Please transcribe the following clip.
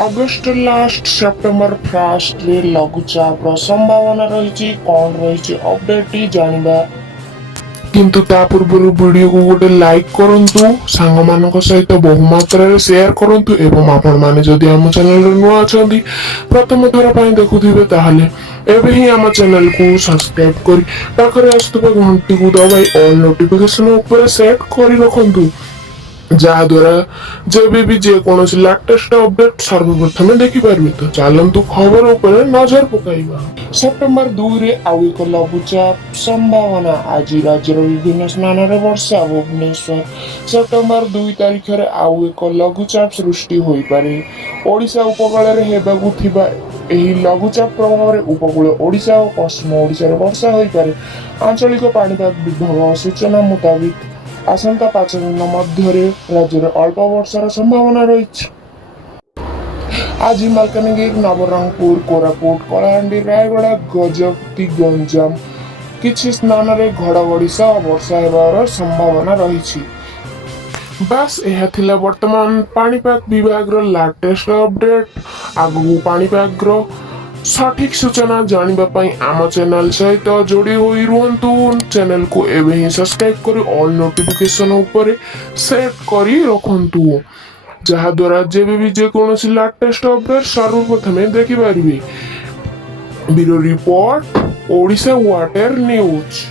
August last September first ray लघुचाप संभावना रही कौन रही अपडेट जानिबा किंतु ता पूर्व वीडियो को गोटे लाइक करंतु सांग मानक सहित बहु मात्रा रे शेयर करंतु एवं आपण माने जदि हम चैनल रे नुआ अछंती प्रथम थर पई देखुथिबे ताहाले एबे ही हम चैनल को सब्सक्राइब करी पाखरे आस्तुबा घंटी को दबाई ऑल नोटिफिकेशन ऊपर सेट करी रखंतु जहा द्वारा जब भी जेकोसी लेटेस्ट अपडेट सर्वप्रथम देखि पारबे। तो चलंतु खबर ऊपर नजर पकाइबा। सेप्टेम्बर 2 रे आउ एक लघुचाप संभावना आज राज्यर विभिन्न स्थान रे वर्षा भुवनेश्वर सेप्टेम्बर 2 तारिख रे आउ एक लघुचाप सृष्टि होई पारे। ओडिशा उपकूल रे हेबाकु थिबा एही लघुचाप प्रभाव रे उपकूल ओडिशा और पश्चिम ओडिशा रे वर्षा होई पारे। आंचलिक पाणीपाग विभाग सूचना मुताबिक आसंता 5 दिन मध्य राज्य अल्प वर्षार संभावना रही। आज मालकानगिरी नवरंगपुर कोरापुट कलाहांडी रायगड़ा गजपति गंजाम किछि स्थान रे घड़घड़ी सह वर्षा हेबार संभावना रही। बस यह थिला वर्तमान पाणीपाग विभाग रो लेटेस्ट अपडेट। आगु पाणीपाग रो सठिक सूचना जानिबा पई आम चैनल सहित जोड़ी होई रुहंतु। चैनल को एबे ही सब्सक्राइब करी ऑल नोटिफिकेशन ऊपर सेट करी रखंतु जहा द्वारा जेबे भी जे कोनोसी लेटेस्ट अपडेट सर्वप्रथमे देखि पारिबे। Bureau report Odisha water news.